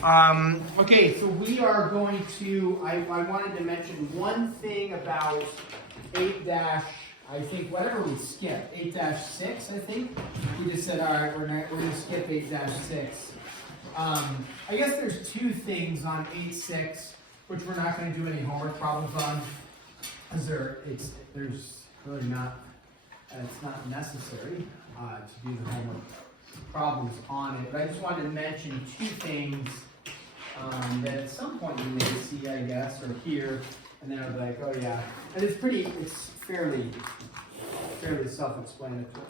Okay, so we are going to, I wanted to mention one thing about 8 dash, I think, whatever we skipped, 8-6, I think. We just said, all right, we're going to skip 8-6. I guess there's two things on 8-6, which we're not going to do any homework problems on, because there's really not, it's not necessary to do the homework problems on it. But I just wanted to mention two things that at some point you may see, I guess, or hear, and then I'll be like, oh yeah. And it's fairly self-explanatory.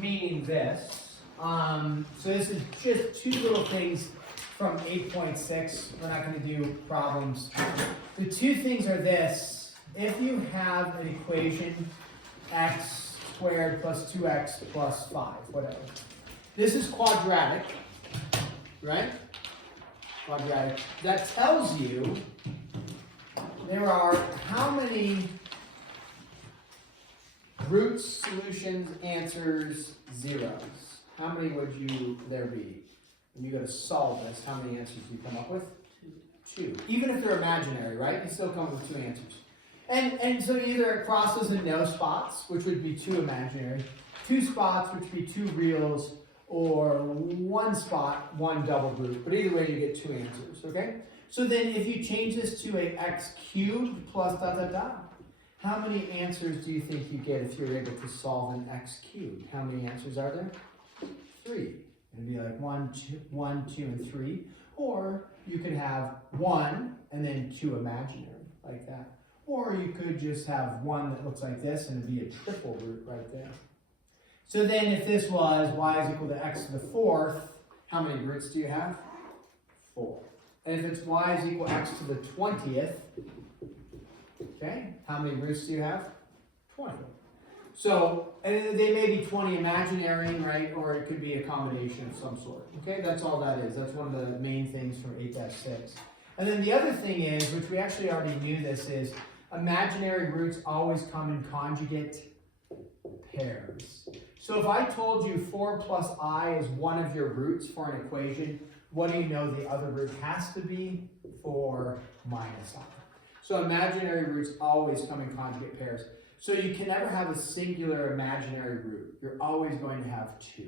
Meaning this. So this is just two little things from 8.6. We're not going to do problems. The two things are this. If you have an equation, x squared plus 2x plus 5, whatever. This is quadratic, right? Quadratic. That tells you there are how many roots, solutions, answers, zeros. How many would there be? When you go to solve this, how many answers do you come up with? Two. Even if they're imaginary, right? You still come up with two answers. And so either it crosses in no spots, which would be two imaginary, two spots, which would be two reals, or one spot, one double root. But either way, you get two answers, okay? So then if you change this to a x cubed plus dot dot dot, how many answers do you think you get if you're able to solve an x cubed? How many answers are there? 3. It'd be like 1, 2, and 3. Or you could have 1 and then 2 imaginary, like that. Or you could just have one that looks like this and it'd be a triple root right there. So then if this was y is equal to x to the 4th, how many roots do you have? 4. And if it's y is equal to x to the 20th, okay, how many roots do you have? 20. So, and they may be 20 imaginary, right? Or it could be a combination of some sort. Okay, that's all that is. That's one of the main things from 8-6. And then the other thing is, which we actually already knew this, is imaginary roots always come in conjugate pairs. So if I told you 4 plus I is one of your roots for an equation, what do you know the other root has to be? 4 minus I. So imaginary roots always come in conjugate pairs. So you can never have a singular imaginary root. You're always going to have 2.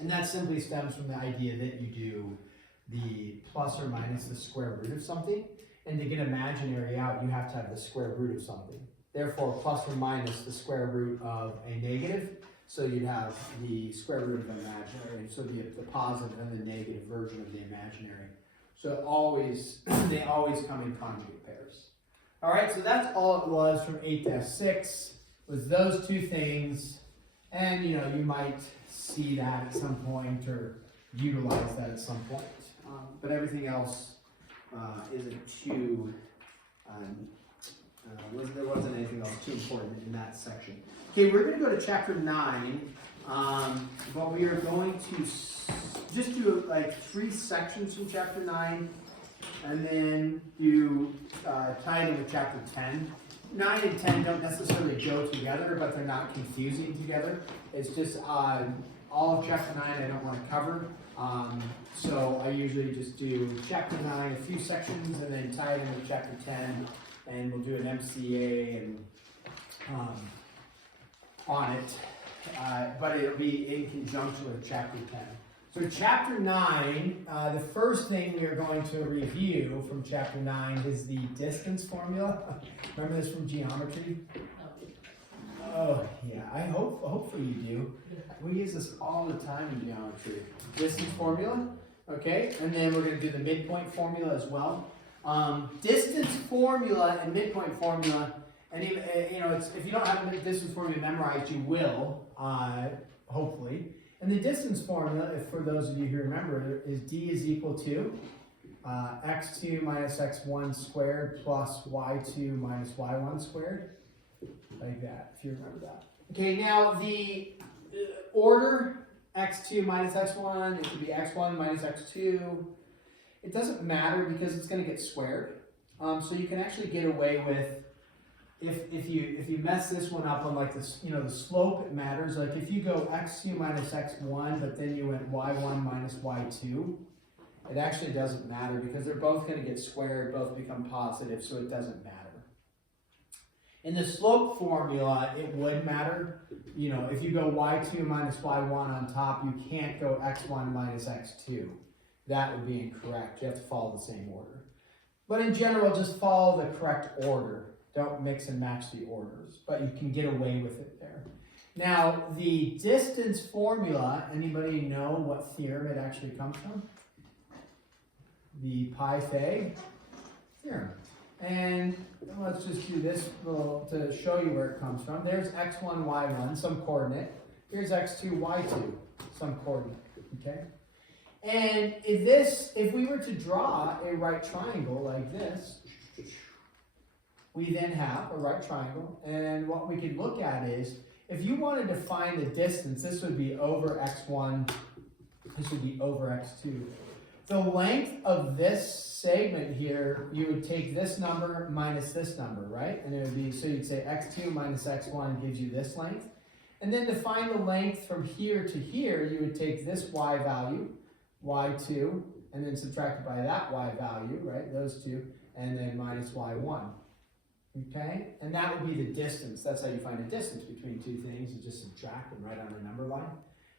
And that simply stems from the idea that you do the plus or minus the square root of something. And to get imaginary out, you have to have the square root of something. Therefore, plus or minus the square root of a negative. So you'd have the square root of imaginary. So the positive and the negative version of the imaginary. So they always come in conjugate pairs. All right, so that's all it was from 8-6, was those two things. And you might see that at some point or utilize that at some point. But everything else isn't too, there wasn't anything else too important in that section. Okay, we're going to go to chapter 9, but we are going to just do like 3 sections from chapter 9, and then tie it in with chapter 10. 9 and 10 don't necessarily go together, but they're not confusing together. It's just all of chapter 9 I don't want to cover. So I usually just do chapter 9, a few sections, and then tie it in with chapter 10, and we'll do an MCA and on it, but it'll be in conjunction with chapter 10. So chapter 9, the first thing we are going to review from chapter 9 is the distance formula. Remember this from geometry? Oh, yeah, hopefully you do. We use this all the time in geometry. Distance formula, okay? And then we're going to do the midpoint formula as well. Distance formula and midpoint formula, and even, if you don't have the distance formula memorized, you will, hopefully. And the distance formula, for those of you who remember, is d is equal to x2 minus x1 squared plus y2 minus y1 squared. Like that, if you remember that. Okay, now the order, x2 minus x1, it could be x1 minus x2. It doesn't matter because it's going to get squared. So you can actually get away with, if you mess this one up on like this, the slope, it matters. Like if you go x2 minus x1, but then you went y1 minus y2, it actually doesn't matter because they're both going to get squared, both become positive, so it doesn't matter. In the slope formula, it would matter. You know, if you go y2 minus y1 on top, you can't go x1 minus x2. That would be incorrect. You have to follow the same order. But in general, just follow the correct order. Don't mix and match the orders, but you can get away with it there. Now, the distance formula, anybody know what theorem it actually comes from? The Pythag theorem. And let's just do this little to show you where it comes from. There's x1, y1, some coordinate. Here's x2, y2, some coordinate, okay? And if we were to draw a right triangle like this, we then have a right triangle, and what we could look at is, if you wanted to find the distance, this would be over x1, this would be over x2. The length of this segment here, you would take this number minus this number, right? And it would be, so you'd say x2 minus x1 gives you this length. And then to find the length from here to here, you would take this y value, y2, and then subtract it by that y value, right? Those two, and then minus y1. Okay? And that would be the distance. That's how you find a distance between two things. You just subtract them right on a number line.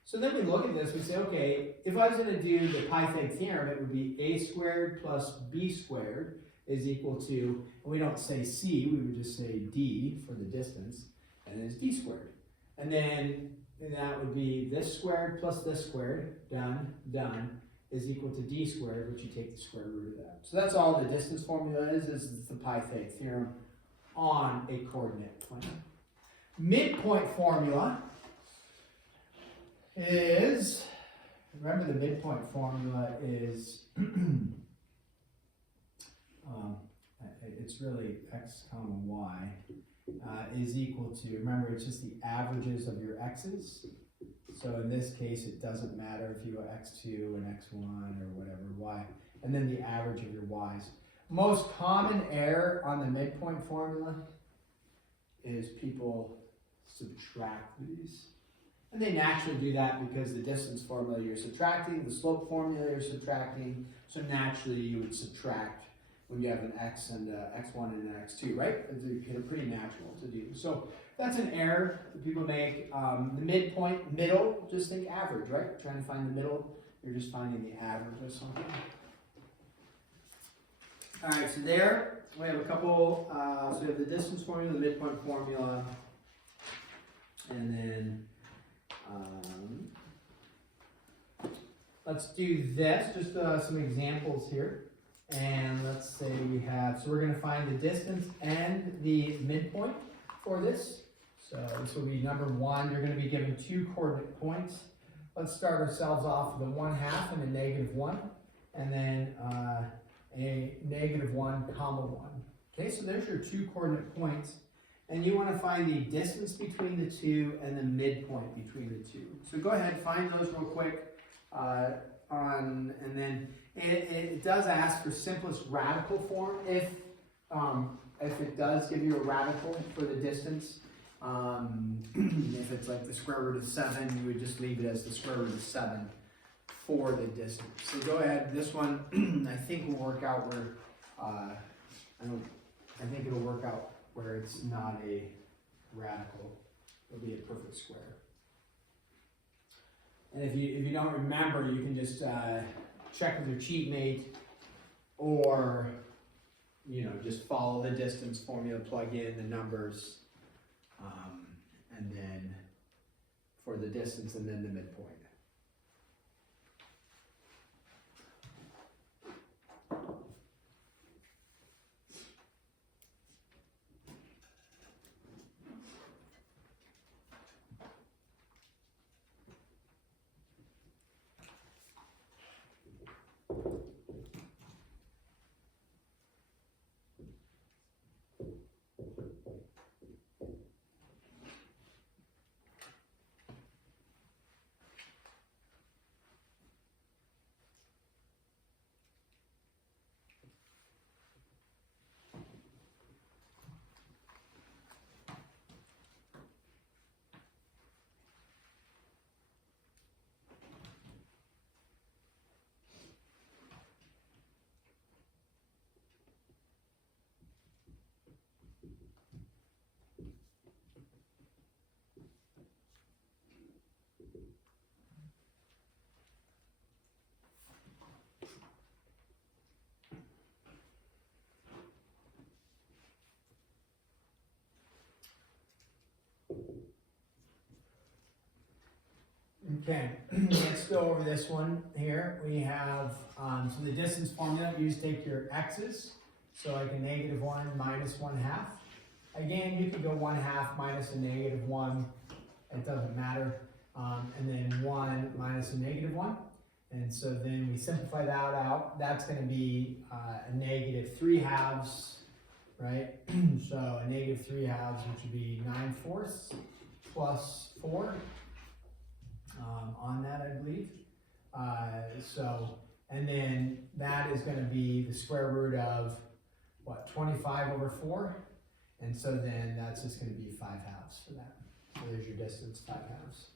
So then we look at this, we say, okay, if I was going to do the Pythag theorem, it would be a squared plus b squared is equal to, and we don't say c, we would just say d for the distance, and then it's d squared. And then that would be this squared plus this squared, done, is equal to d squared, which you take the square root of that. So that's all the distance formula is the Pythag theorem on a coordinate plane. Midpoint formula is, remember the midpoint formula is, it's really x comma y is equal to, remember it's just the averages of your x's. So in this case, it doesn't matter if you go x2 and x1 or whatever, y, and then the average of your y's. Most common error on the midpoint formula is people subtract these. And they naturally do that because the distance formula you're subtracting, the slope formula you're subtracting, so naturally you would subtract when you have an x and x1 and an x2, right? It's pretty natural to do. So that's an error that people make. The midpoint, middle, just think average, right? Trying to find the middle, you're just finding the average of something. All right, so there we have a couple, so we have the distance formula, the midpoint formula, and then let's do this, just some examples here. And let's say we have, so we're going to find the distance and the midpoint for this. So this will be number one. You're going to be given two coordinate points. Let's start ourselves off with a 1/2 and a -1, and then a -1, comma 1. Okay, so there's your two coordinate points. And you want to find the distance between the two and the midpoint between the two. So go ahead, find those real quick. And then it does ask for simplest radical form if it does give you a radical for the distance. If it's like the square root of 7, you would just leave it as the square root of 7 for the distance. So go ahead. This one I think will work out where I think it'll work out where it's not a radical. It'll be a perfect square. And if you don't remember, you can just check with your cheat mate, or just follow the distance formula, plug in the numbers, and then for the distance and then the midpoint. Okay, let's go over this one here. We have, so the distance formula, you just take your x's, so like a -1 minus 1/2. Again, you could go 1/2 minus a -1, it doesn't matter. And then 1 minus a -1. And so then we simplify that out. That's going to be a -3/2, right? So a -3/2, which would be 9/4 plus 4. On that, I believe. And then that is going to be the square root of, what, 25 over 4? And so then that's just going to be 5/2 for that. So there's your distance, 5/2.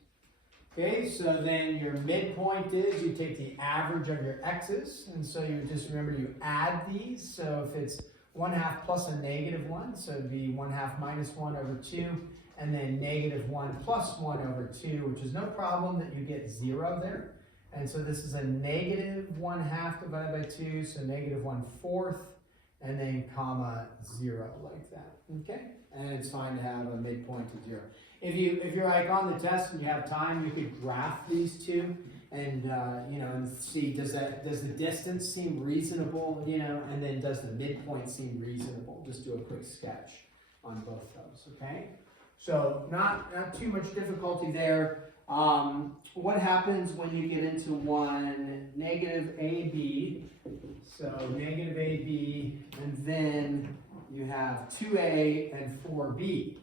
Okay, so then your midpoint is, you take the average of your x's, and so you just remember you add these. So if it's 1/2 plus a -1, so it'd be 1/2 minus 1 over 2. And then -1 plus 1 over 2, which is no problem that you get 0 there. And so this is a -1/2 divided by 2, so -1/4, and then comma 0 like that, okay? And it's fine to have a midpoint of 0. If you're like on the test and you have time, you could graph these two and and see does the distance seem reasonable, and then does the midpoint seem reasonable? Just do a quick sketch on both those, okay? So not too much difficulty there. What happens when you get into one -AB? So -AB, and then you have 2A and 4B.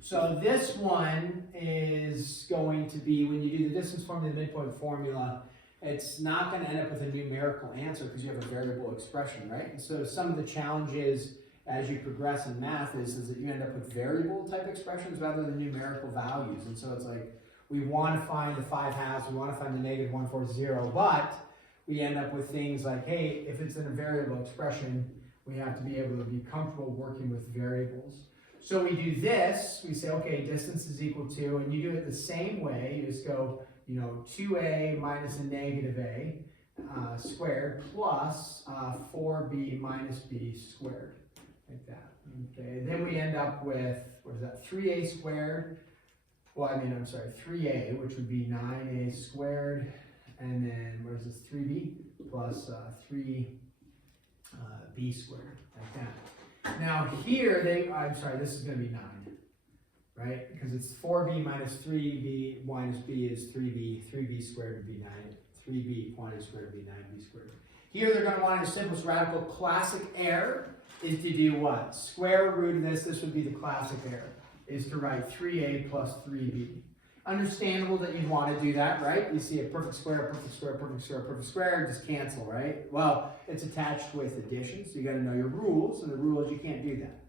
So this one is going to be, when you do the distance formula, the midpoint formula, it's not going to end up with a numerical answer because you have a variable expression, right? And so some of the challenges as you progress in math is that you end up with variable type expressions rather than numerical values. And so it's like, we want to find the 5/2, we want to find the -140, but we end up with things like, hey, if it's in a variable expression, we have to be able to be comfortable working with variables. So we do this, we say, okay, distance is equal to, and you do it the same way, you just go, 2A minus a -A squared plus 4B minus B squared. Like that. Okay, then we end up with, what is that, 3A squared? Well, I'm sorry, 3A, which would be 9A squared, and then, what is this, 3B? Plus 3B squared, like that. Now here, this is going to be 9, right? Because it's 4B minus 3B minus B is 3B, 3B squared would be 9, 3B quantity squared would be 9B squared. Here they're going to want the simplest radical. Classic error is to do what? Square root of this would be the classic error, is to write 3A plus 3B. Understandable that you'd want to do that, right? You see a perfect square, perfect square, perfect square, perfect square, just cancel, right? Well, it's attached with addition, so you got to know your rules, and the rule is you can't do that.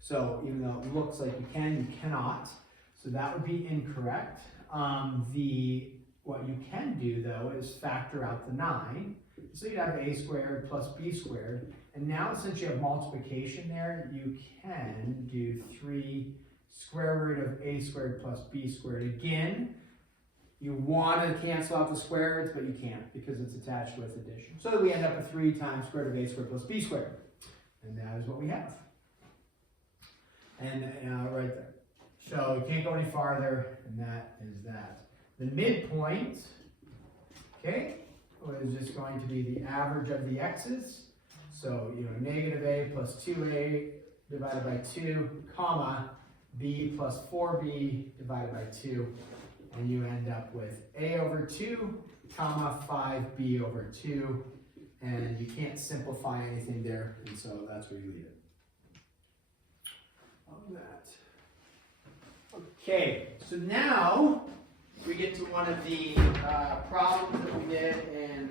So even though it looks like you can, you cannot. So that would be incorrect. What you can do, though, is factor out the 9. So you'd have a squared plus b squared. And now, since you have multiplication there, you can do 3 square root of a squared plus b squared. Again, you want to cancel out the square roots, but you can't because it's attached with addition. So we end up with 3 times square root of a squared plus b squared. And that is what we have. And right there. So you can't go any farther, and that is that. The midpoint, okay, is just going to be the average of the x's. So, -a plus 2a divided by 2, comma, b plus 4b divided by 2. And you end up with a over 2, comma, 5b over 2. And you can't simplify anything there, and so that's where you leave it. On that. Okay, so now we get to one of the problems that we did in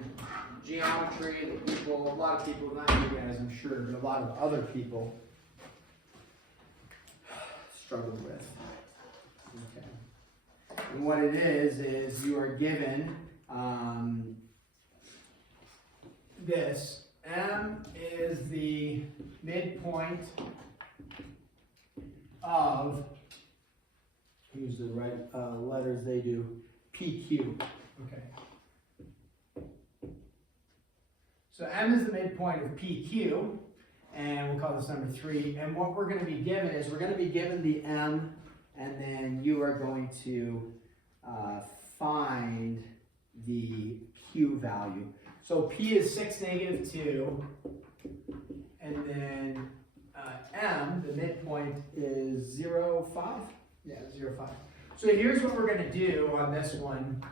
geometry that a lot of people, not you guys I'm sure, but a lot of other people struggled with. Okay. And what it is you are given this. M is the midpoint of, use the right letters they do, PQ. Okay. So M is the midpoint of PQ, and we'll call this number 3. And what we're going to be given is we're going to be given the M, and then you are going to find the Q value. So P is 6, -2, and then M, the midpoint, is 0, 5? Yeah, 0, 5. So here's what we're going to do on this one.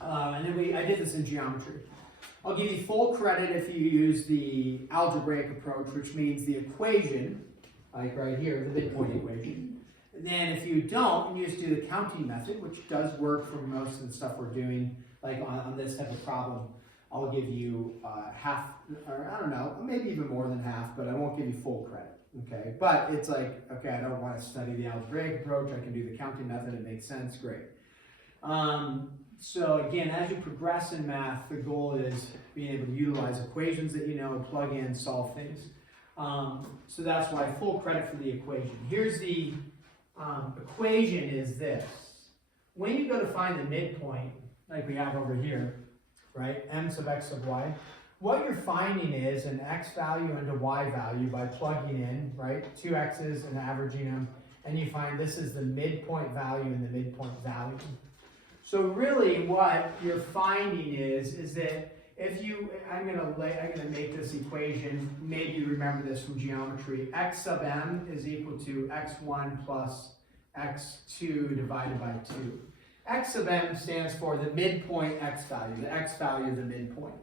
And then I did this in geometry. I'll give you full credit if you use the algebraic approach, which means the equation, like right here, the midpoint equation. And then if you don't, you just do the counting method, which does work for most of the stuff we're doing, like on this type of problem. I'll give you half, or I don't know, maybe even more than half, but I won't give you full credit, okay? But it's like, okay, I don't want to study the algebraic approach, I can do the counting method, it makes sense, great. So again, as you progress in math, the goal is being able to utilize equations that you know, plug in, solve things. So that's why full credit for the equation. Here's the equation is this. When you go to find the midpoint, like we have over here, right, m sub x sub y, what you're finding is an x value and a y value by plugging in, right, two x's and averaging them, and you find this is the midpoint value and the midpoint value. So really what you're finding is that if you, I'm gonna make this equation, maybe you remember this from geometry, x sub m is equal to x1 plus x2 divided by 2. X sub m stands for the midpoint x value, the x value of the midpoint.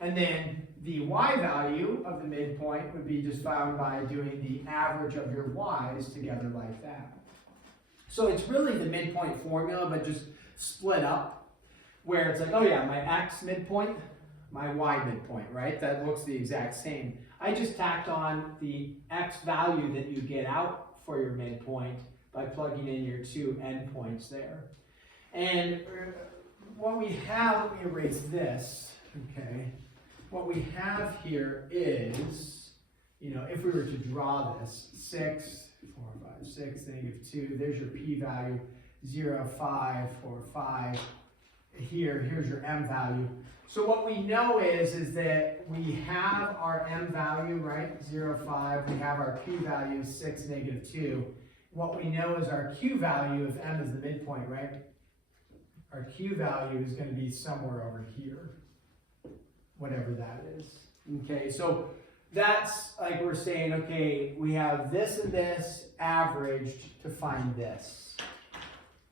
And then the y value of the midpoint would be just found by doing the average of your y's together like that. So it's really the midpoint formula, but just split up, where it's like, oh yeah, my x midpoint, my y midpoint, right? That looks the exact same. I just tacked on the x value that you get out for your midpoint by plugging in your two endpoints there. And what we have, let me erase this, okay? What we have here is, you know, if we were to draw this, 6, 4, 5, 6, -2, there's your p-value, 0, 5, 4, 5. Here's your m value. So what we know is that we have our m value, right, 0, 5. We have our p value, 6, -2. What we know is our q value, if m is the midpoint, right? Our q value is going to be somewhere over here, whatever that is. Okay, so that's like we're saying, okay, we have this and this averaged to find this.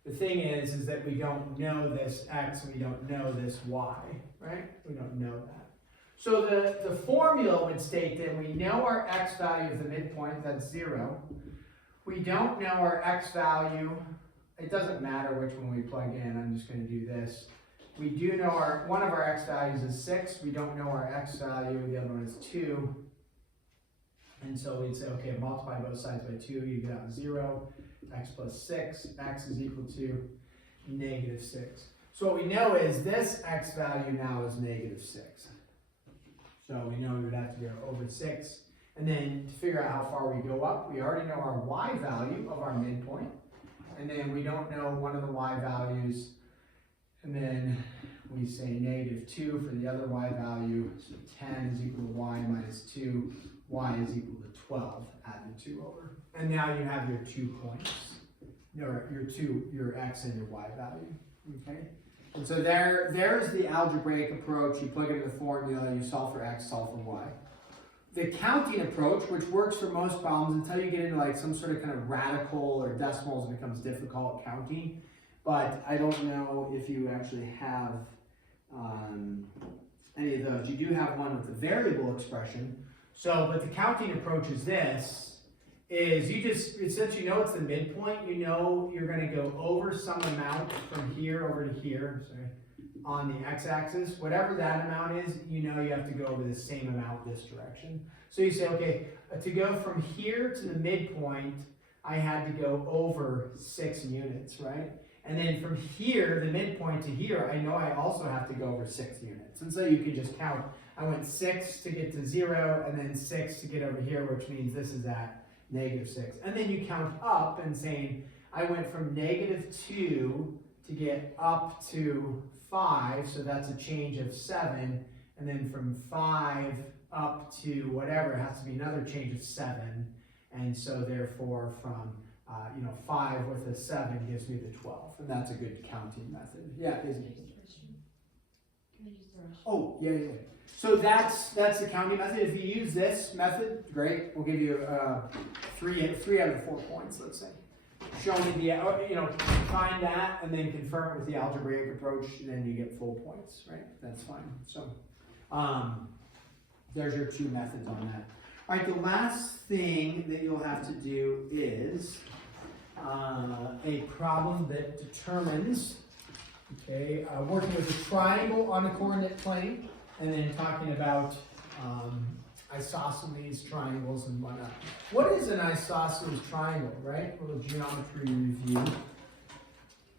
The thing is that we don't know this x and we don't know this y, right? We don't know that. So the formula would state that we know our x value of the midpoint, that's 0. We don't know our x value. It doesn't matter which one we plug in, I'm just going to do this. We do know one of our x values is 6, we don't know our x value, the other one is 2. And so we'd say, okay, multiply both sides by 2, you get out 0, x plus 6, x is equal to -6. So what we know is this x value now is -6. So we know we would have to go over 6. And then to figure out how far we go up, we already know our y value of our midpoint. And then we don't know one of the y values. And then we say -2 for the other y value. So 10 is equal to y minus 2. Y is equal to 12. Add the 2 over. And now you have your 2 points. Your x and your y value. Okay? And so there's the algebraic approach. You plug it in the formula, you solve for x, solve for y. The counting approach, which works for most problems until you get into like some sort of kind of radical or decimals, it becomes difficult counting. But I don't know if you actually have any of those. You do have one with the variable expression. So, but the counting approach is this, is you just, since you know it's the midpoint, you know you're going to go over some amount from here over to here, sorry, on the x-axis. Whatever that amount is, you know you have to go over the same amount this direction. So you say, okay, to go from here to the midpoint, I had to go over 6 units, right? And then from here, the midpoint to here, I know I also have to go over 6 units. And so you can just count. I went 6 to get to 0, and then 6 to get over here, which means this is at -6. And then you count up and saying, I went from -2 to get up to 5, so that's a change of 7, and then from 5 up to whatever, it has to be another change of 7, and so therefore from 5 with a 7 gives me the 12, and that's a good counting method. Yeah, isn't it? Oh, yeah. So that's the counting method. If you use this method, great. We'll give you 3 out of 4 points, let's say. Show me find that and then confirm it with the algebraic approach, and then you get full points, right? That's fine. So there's your 2 methods on that. All right, the last thing that you'll have to do is a problem that determines, working with a triangle on a coordinate plane, and then talking about isosceles triangles and whatnot. What is an isosceles triangle, right? A little geometry review.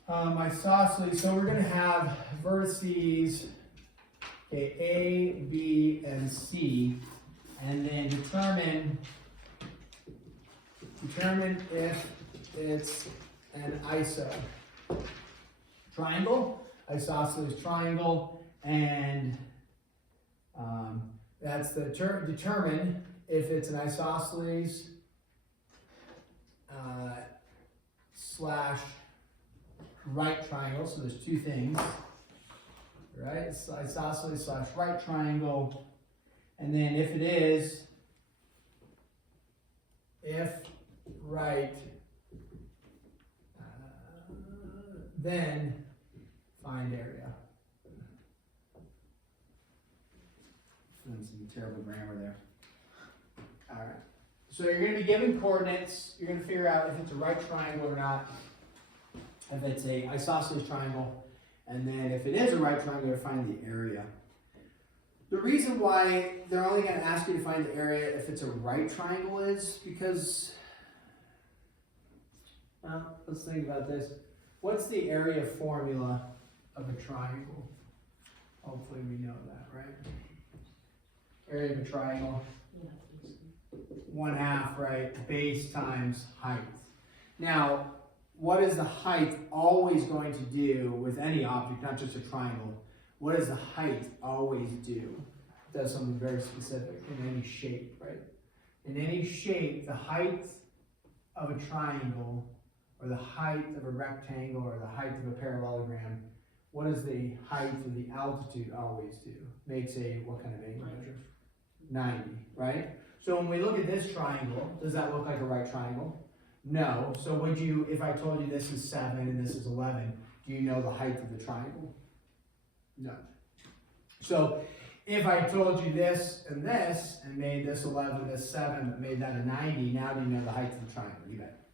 Isosceles, so we're going to have vertices, A, B, and C, and then determine if it's an iso triangle, isosceles triangle, and that's the determine if it's an isosceles slash right triangle. So there's 2 things, right? It's isosceles slash right triangle, and then if it is, if right, then find area. Doing some terrible grammar there. All right. So you're going to be given coordinates. You're going to figure out if it's a right triangle or not. If it's a isosceles triangle, and then if it is a right triangle, you're going to find the area. The reason why they're only going to ask you to find the area if it's a right triangle is because, let's think about this. What's the area formula of a triangle? Hopefully we know that, right? Area of a triangle, 1/2, right? Base times height. Now, what is the height always going to do with any object, not just a triangle? What does the height always do? It does something very specific in any shape, right? In any shape, the height of a triangle, or the height of a rectangle, or the height of a parallelogram, what does the height and the altitude always do? Makes a, what kind of angle measure? 90, right? So when we look at this triangle, does that look like a right triangle? No. So would you, if I told you this is 7 and this is 11, do you know the height of the triangle? No. So if I told you this and made this 11, this 7, but made that a 90, now do you know the height of the triangle? You bet.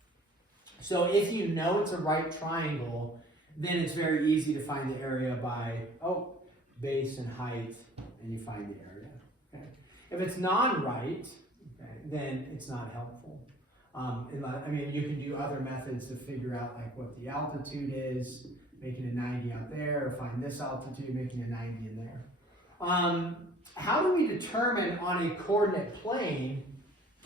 So if you know it's a right triangle, then it's very easy to find the area by, base and height, and you find the area. Okay. If it's non-right, then it's not helpful. You can do other methods to figure out like what the altitude is, making a 90 out there, or find this altitude, making a 90 in there. How do we determine on a coordinate plane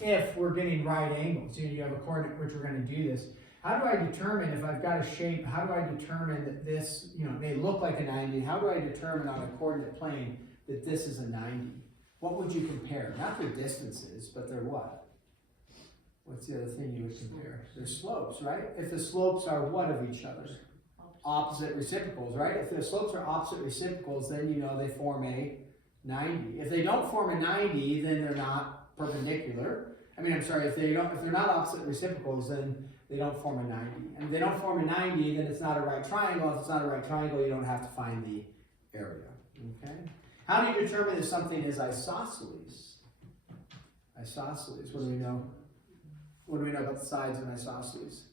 if we're getting right angles? You have a coordinate which we're going to do this. How do I determine if I've got a shape, how do I determine that this, may look like a 90? How do I determine on a coordinate plane that this is a 90? What would you compare? Not their distances, but their what? What's the other thing you would compare? Their slopes, right? If the slopes are what of each other? Opposite reciprocals, right? If the slopes are opposite reciprocals, then you know they form a 90. If they don't form a 90, then they're not perpendicular. If they're not opposite reciprocals, then they don't form a 90. And if they don't form a 90, then it's not a right triangle. If it's not a right triangle, you don't have to find the area. Okay? How do you determine if something is isosceles? Isosceles, what do we know? What do we know about the sides of an isosceles?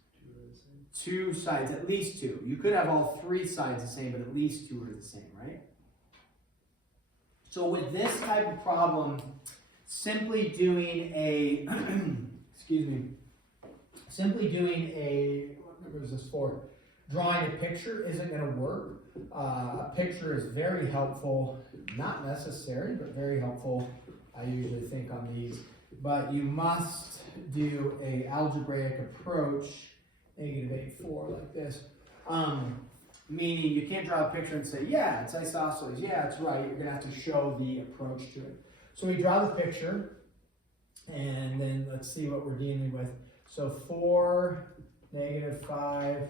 2 sides, at least 2. You could have all 3 sides the same, but at least 2 are the same, right? So with this type of problem, simply doing a, what was this for? Drawing a picture isn't going to work. A picture is very helpful, not necessary, but very helpful. I usually think on these. but you must do a algebraic approach, -8,4 like this. Meaning you can't draw a picture and say, yeah, it's isosceles, yeah, it's right. You're gonna have to show the approach to it. So we draw the picture, and then let's see what we're dealing with. So 4, -5,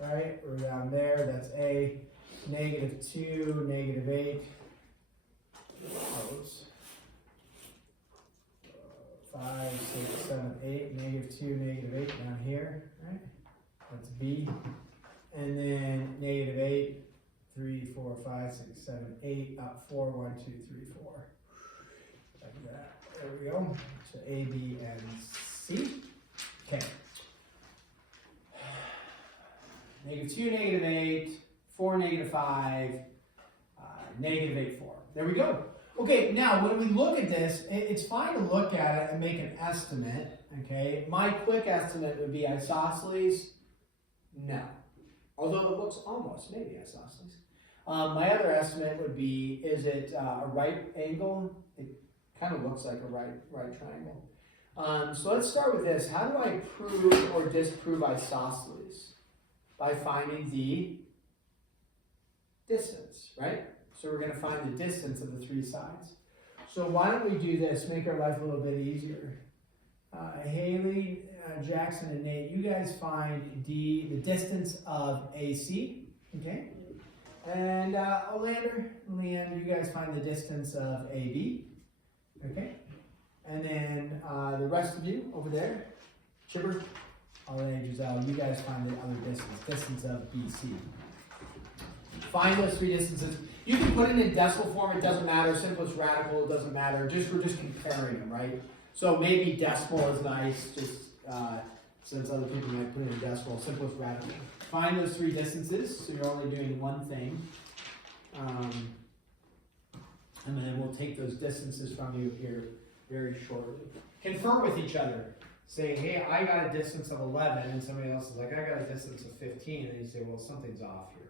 right? We're down there, that's A. -2, -8. Oops. 5, 6, 7, 8, -2, -8 down here, right? That's B. And then -8, 3, 4, 5, 6, 7, 8, up 4, 1, 2, 3, 4. Like that. There we go. So A, B, and C. Okay. -2, -8, 4, -5, -8, 4. There we go. Okay, now when we look at this, it's fine to look at it and make an estimate. Okay, my quick estimate would be isosceles. No. Although it looks almost maybe isosceles. My other estimate would be, is it a right angle? It kind of looks like a right triangle. So let's start with this. How do I prove or disprove isosceles? By finding the distance, right? So we're going to find the distance of the three sides. So why don't we do this, make our life a little bit easier. Haley, Jackson, and Nate, you guys find the distance of AC, okay? And Olander, Leanne, you guys find the distance of AB, okay? And then the rest of you over there, Chipper, Olander, Giselle, you guys find the other distance of BC. Find those three distances. You can put it in decimal form, it doesn't matter. Simplest radical, it doesn't matter. We're just comparing them, right? So maybe decimal is nice, just since other people might put it in decimal, simplest radical. Find those three distances, so you're only doing one thing. And then we'll take those distances from you here very shortly. Confer with each other. Say, hey, I got a distance of 11, and somebody else is like, I got a distance of 15, and you say, well, something's off here.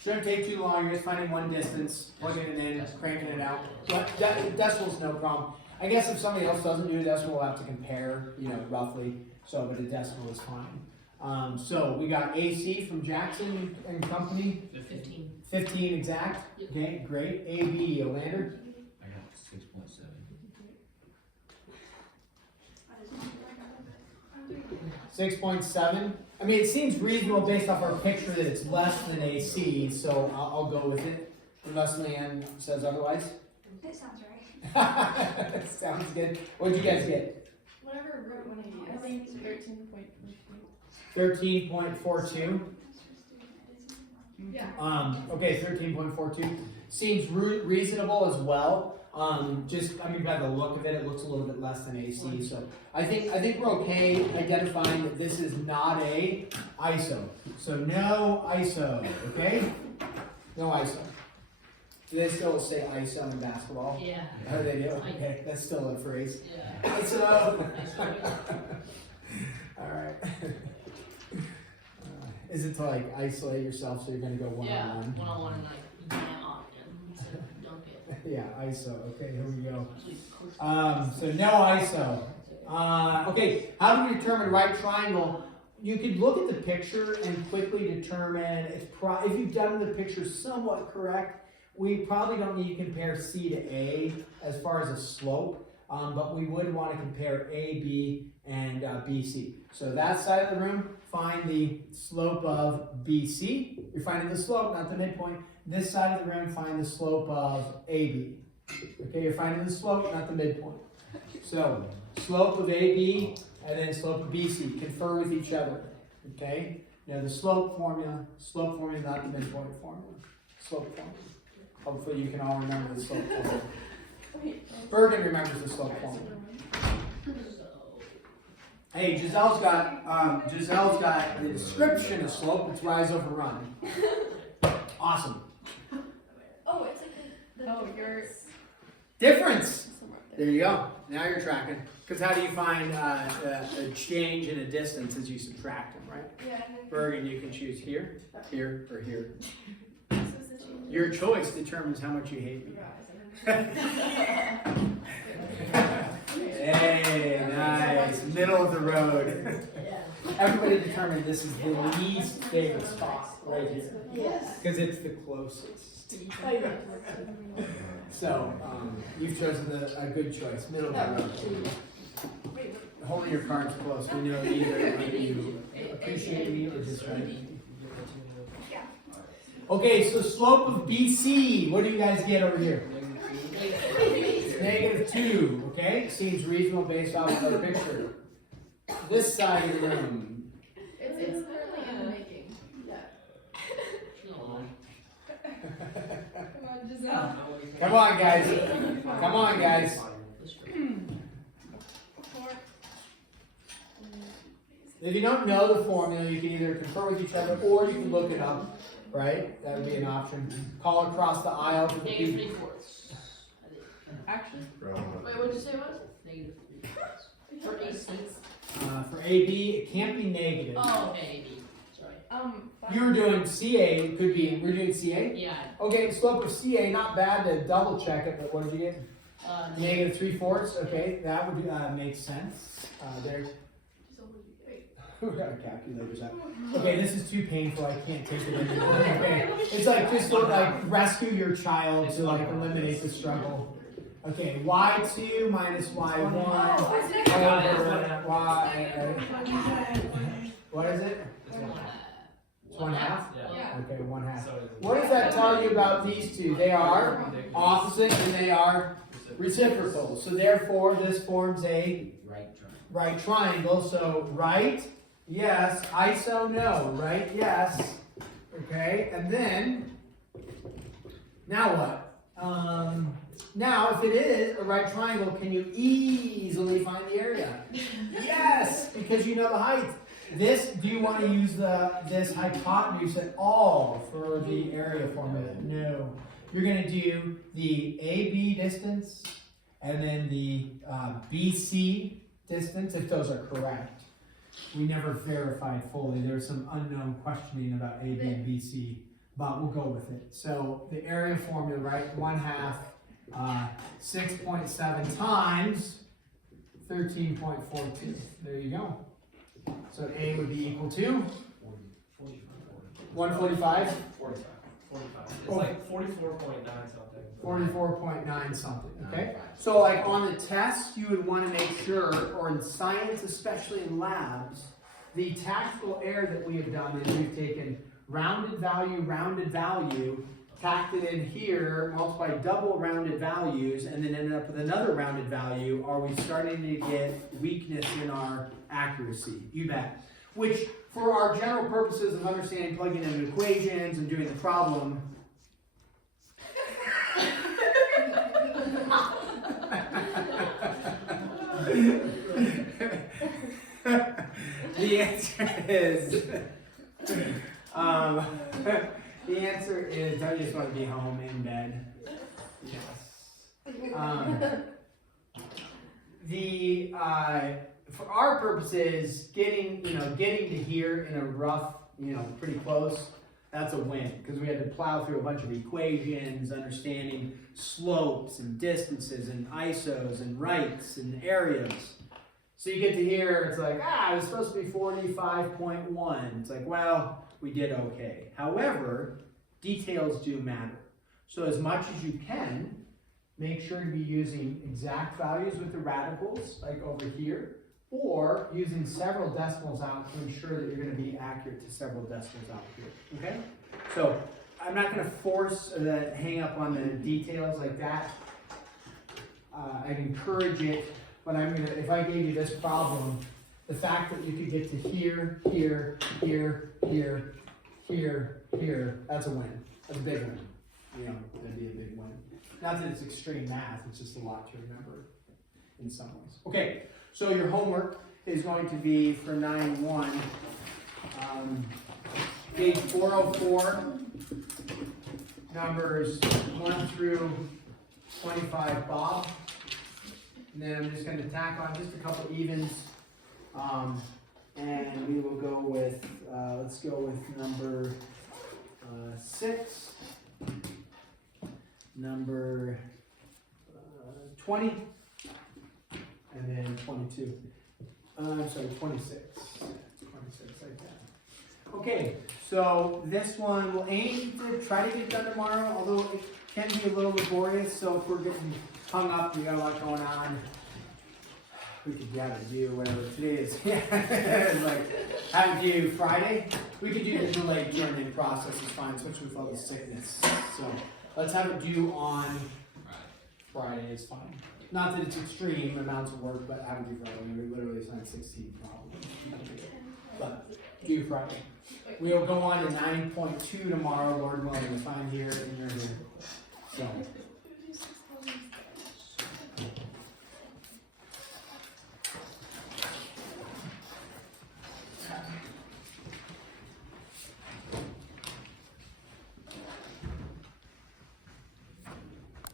Shouldn't take too long. You're just finding one distance, plugging it in, cranking it out. Decimal's no problem. I guess if somebody else doesn't do a decimal, we'll have to compare, roughly. So, but a decimal is fine. So we got AC from Jackson and Company. 15. 15 exact. Yep. Okay, great. AB, Olander. I got 6.7. 6.7. I mean, it seems reasonable based off our picture that it's less than AC, so I'll go with it. Unless Leanne says otherwise. That sounds right. Sounds good. What did you guys get? Whatever root 180 is. I think 13.42. Yeah. Okay, 13.42 seems reasonable as well. By the look of it, it looks a little bit less than AC. So I think we're okay identifying that this is not a ISO. So no ISO. Okay, no ISO. Do they still say ISO in basketball? Yeah. How do they do? Okay, that's still a phrase. Yeah. ISO. All right. Is it to like isolate yourself so you're going to go one-on-one? Yeah, one-on-one and like you can't opt in, so dunk it. Yeah, ISO. Okay, here we go. So no ISO. Okay, how do we determine right triangle? You could look at the picture and quickly determine if you've done the picture somewhat correct. We probably don't need to compare C to A as far as a slope, but we would want to compare AB and BC. So that side of the room, find the slope of BC. You're finding the slope, not the midpoint. This side of the room, find the slope of AB. Okay, you're finding the slope, not the midpoint. So, slope of AB and then slope of BC. Confer with each other. Okay? Now the slope formula, not the midpoint formula. Slope formula. Hopefully you can all remember the slope formula. Bergen remembers the slope formula. Hey, Giselle's got the description of slope. It's rise over run. Awesome. Oh, it's like the Oh, you're- Difference. somewhere up There you go. Now you're tracking. Because how do you find a change in a distance as you subtract them, right? Yeah, and then Bergen, you can choose here, here, or here. this is the change. Your choice determines how much you hate me. Hey, nice. Middle of the road. Everybody determined this is the least favorite spot right here. Yes. Because it's the closest. So, you've chosen a good choice, middle of the road. Holding your cards close, we know either you appreciate me or dislike me. Okay, so slope of BC, what do you guys get over here? -2, okay? Seems reasonable based off of our picture. This side of the room. It's currently in the making. Yeah. Come on, Giselle. Come on, guys. Come on, guys. If you don't know the formula, you can either confer with each other or you can look it up, right? That would be an option. Call across the aisle to the Negative people. 3/4. Actually. Wait, what did you say it was? Negative 3/4. For AC. For AB, it can't be negative. Oh, okay, AB. Sorry. You were doing CA, it could be, we're doing CA? Yeah. Okay, slope of CA, not bad to double check it, but what did you get? Negative. -3/4, okay, that would make sense. There. We got our calculators out. Okay, this is too painful, I can't take it anymore. Okay, it's like just to rescue your child to eliminate the struggle. Okay, y2 minus y1 over y. What is it? It's 1/2? Yeah. Okay, 1/2. What does that tell you about these two? They are opposite and they are reciprocal. So therefore, this forms a right triangle. So right, yes. Iso, no. Right, yes. Okay, and then, now what? Now, if it is a right triangle, can you easily find the area? Yes, because you know the height. This, do you want to use this hypotenuse at all for the area formula? No. You're going to do the AB distance and then the BC distance, if those are correct. We never verified fully. There's some unknown questioning about AB and BC, but we'll go with it. So the area formula, right? 1/2, 6.7 times 13.42. There you go. So A would be equal to 145? 45. It's like 44.9 something. 44.9 something, okay? So like on the test, you would want to make sure, or in science, especially in labs, the tactical error that we have done is we've taken rounded value, tacked it in here, multiplied double rounded values, and then ended up with another rounded value. Are we starting to get weakness in our accuracy? You bet. Which, for our general purposes of understanding plugging in equations and doing the problem, the answer is, the answer is, I just want to be home in bed. Yes. For our purposes, getting to here in a rough, pretty close, that's a win, because we had to plow through a bunch of equations, understanding slopes and distances and isos and rights and areas. So you get to here, it's like, it was supposed to be 45.1. It's like, well, we did okay. However, details do matter. So as much as you can, make sure to be using exact values with the radicals, like over here, or using several decimals out to ensure that you're going to be accurate to several decimals out here, okay? So I'm not going to force that hang up on the details like that. I'd encourage it, but if I gave you this problem, the fact that you could get to here, here, here, here, here, here, that's a win. That's a big win. That'd be a big win. Not that it's extreme math, it's just a lot to remember in some ways. Okay, so your homework is going to be for 9-1, page 404, numbers 1 through 25, Bob. And then I'm just going to tack on just a couple evens, and we will go with, let's go with number 6, number 20, and then 22. I'm sorry, 26. 26, like that. Okay, so this one we'll aim to try to get it done tomorrow, although it can be a little laborious, so if we're getting hung up, we got a lot going on. We could have it due whatever today is. Like have it due Friday. We could do the delayed learning process is fine, especially with all the sickness. So let's have it due on Friday is fine. Not that it's extreme amounts of work, but have it due Friday. We literally signed 16 probably. But due Friday. We'll go on to 9.2 tomorrow, Lord willing, if I'm here and you're here. So